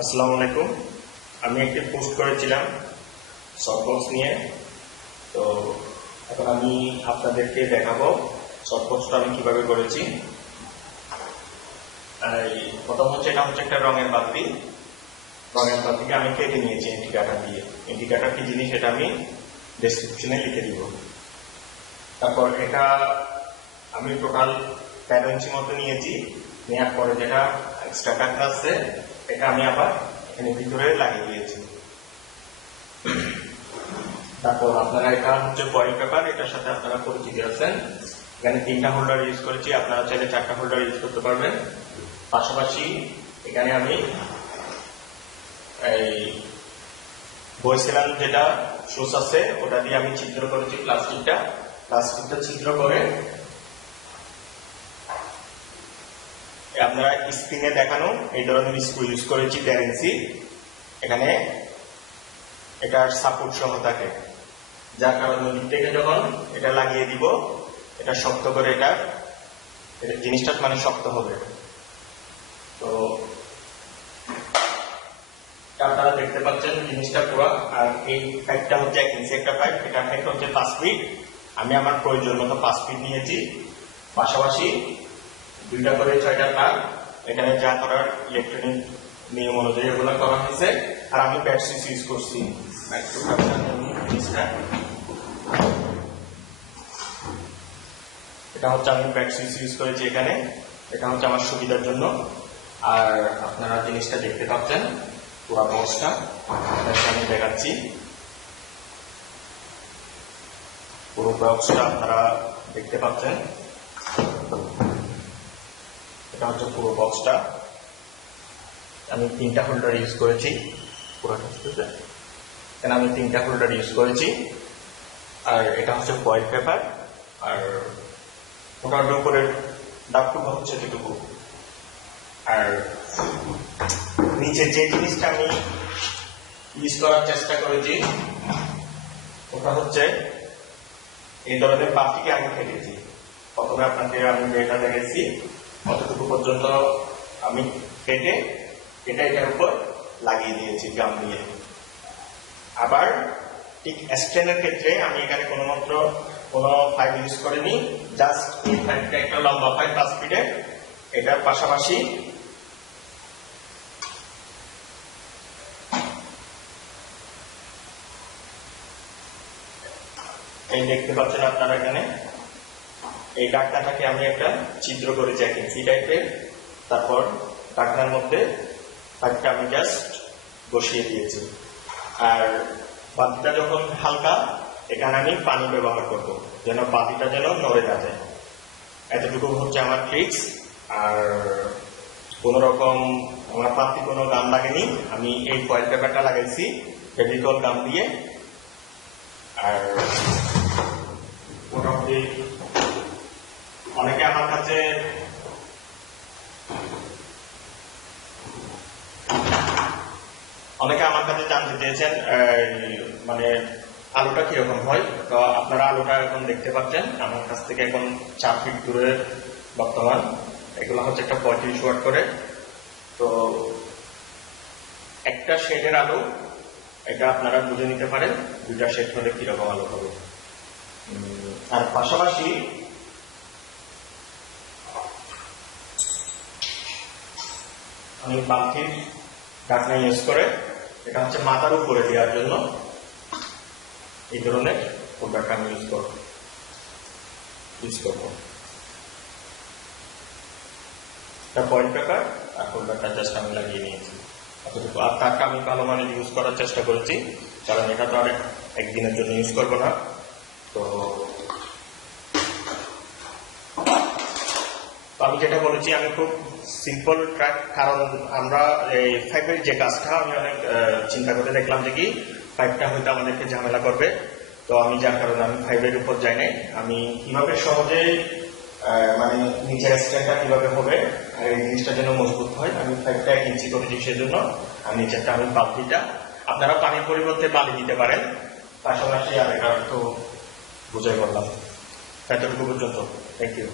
আসসালামু আলাইকুম। আমি একটি পোস্ট করেছিলাম শর্টবক্স নিয়ে। তো এখন আমি আপনাদেরকে দেখাবো শর্টবক্সটা আমি কীভাবে করেছি। প্রথম হচ্ছে এটা হচ্ছে একটা রঙের বাতি। রঙের বাতিকে আমি কেটে নিয়েছি ইন্ডিকেটার দিয়ে। ইন্ডিকেটার কি জিনিস এটা আমি ডেসক্রিপশনে লিখে দিব। তারপর এটা আমি টোটাল তেরো ইঞ্চি মতো নিয়েছি। নেওয়ার পরে যেটা এক্সট্রা কাটা আছে এটা আমি আবার এখানে ভিতরে লাগিয়ে দিয়েছি। তারপর আপনারা এটা হচ্ছে ফয়েল পেপার, এটার সাথে আপনারা পরিচিত আছেন। এখানে তিনটা হোল্ডার ইউজ করেছি, আপনারা চাইলে চারটা হোল্ডার ইউজ করতে পারবেন। পাশাপাশি এখানে আমি এই বইছিলাম যেটা শুস আছে, ওটা দিয়ে আমি ছিদ্র করেছি প্লাস্টিকটা। প্লাস্টিকটা ছিদ্র করে আপনারা স্ক্রিনে দেখানো, এই ধরনের স্ক্রু ইউজ করেছি ইঞ্চি এখানে এটার সাপোর্ট সহ থাকে। যার কারণে থেকে যখন এটা লাগিয়ে দিব, এটা শক্ত করে এটা জিনিসটা মানে শক্ত হবে। তো আপনারা দেখতে পাচ্ছেন জিনিসটা পুরো। আর এই পাইপটা হচ্ছে এক ইঞ্চি একটা পাইপ এটা হচ্ছে পাঁচ ফিট আমি আমার প্রয়োজন মতো পাঁচ ফিট নিয়েছি। পাশাপাশি দুইটা করে ছয়টা তার এখানে যা করার ইলেকট্রনিক নিয়ম অনুযায়ী এগুলো করা হয়েছে। আর আমি ব্যাট সুইচ ইউজ করছি। এটা হচ্ছে আমি ব্যাট সুইচ ইউজ করেছি এখানে। এটা হচ্ছে আমার সুবিধার জন্য। আর আপনারা জিনিসটা দেখতে পাচ্ছেন, পুরো বক্সটা আমি দেখাচ্ছি। পুরো বক্সটা আপনারা দেখতে পাচ্ছেন। হচ্ছে পুরো বক্সটা আমি তিনটা হোল্ডার ইউজ করেছি। পুরোটা বুঝতে এখানে আমি তিনটা হোল্ডার ইউজ করেছি? আর এটা হচ্ছে হোয়াইট পেপার আর ওটার উপরের দাগটুকু হচ্ছে যেটুকু। আর নিচে যে জিনিসটা আমি ইউজ করার চেষ্টা করেছি, ওটা হচ্ছে এই ধরনের পাখিকে আমি ফেলেছি। প্রথমে আপনাকে আমি এটা দেখেছি অতটুকু পর্যন্ত আমি কেটে এটা এটার উপর লাগিয়ে দিয়েছি গাম দিয়ে। আবার ঠিক স্ট্যান্ডের ক্ষেত্রে আমি এখানে কোনো মাত্র কোনো ফাইভ ইউজ করিনি জাস্ট এই একটা লম্বা ফাইভ পাঁচ ফিটের এটার পাশাপাশি এই দেখতে পাচ্ছেন আপনারা এখানে। এই ডাকনাটাকে আমি একটা ছিদ্র করে এক সি টাইপের তারপর ডাকনার মধ্যে পাইপটা আমি জাস্ট বসিয়ে দিয়েছি। আর বাতিটা যখন হালকা, এখানে আমি পানি ব্যবহার করব, যেন বাতিটা যেন নড়ে না যায়। এতটুকু হচ্ছে আমার ট্রিক্স আর কোন রকম আমার পাতি কোনো গাম লাগেনি। আমি এই ফয়েল পেপারটা লাগাইছি ফেভিকল গাম দিয়ে। আর মোটামুটি অনেকে অনেকে আমার কাছে জানতে চেয়েছেন মানে আলোটা কীরকম হয়? তো আপনারা আলোটা এখন দেখতে পাচ্ছেন। আমার কাছ থেকে এখন চার ফিট দূরে বর্তমান। এগুলো হচ্ছে একটা পঁয়ত্রিশ ওয়াট করে। তো একটা শেডের আলো, এটা আপনারা বুঝে নিতে পারেন, দুইটা শেড হলে কীরকম আলো হবে। আর পাশাপাশি আমি বালতির ঢাকনা ইউজ করে, এটা হচ্ছে মাথার উপরে দেওয়ার জন্য। এই ধরনের প্রোডাক্ট আমি ইউজ করব ইউজ করব। এটা পয়েন্ট পেপার আর হোল্ডারটা জাস্ট আমি লাগিয়ে নিয়েছি। অতটুকু আর তারটা আমি ভালো মানের ইউজ করার চেষ্টা করেছি, কারণ এটা তো আর একদিনের জন্য ইউজ করব না। তো আমি যেটা বলেছি, আমি খুব সিম্পল ট্র্যাক কারণ আমরা এই ফাইভের যে কাজটা, আমি অনেক চিন্তা করে দেখলাম যে কি ফাইভটা হয়তো আমাদেরকে ঝামেলা করবে। তো আমি যার কারণে আমি ফাইভের উপর যাই নাই। আমি কীভাবে সহজে মানে নিজের স্ট্যান্ডটা কীভাবে হবে, আর এই জিনিসটা যেন মজবুত হয়, আমি ফাইভটা এক ইঞ্চি করেছি সেজন্য, আর নিচেরটা আমি বালতিটা আপনারা পানির পরিবর্তে বালি দিতে পারেন। পাশাপাশি আর এটা তো বুঝাই করলাম এতটুকু পর্যন্ত। Thank you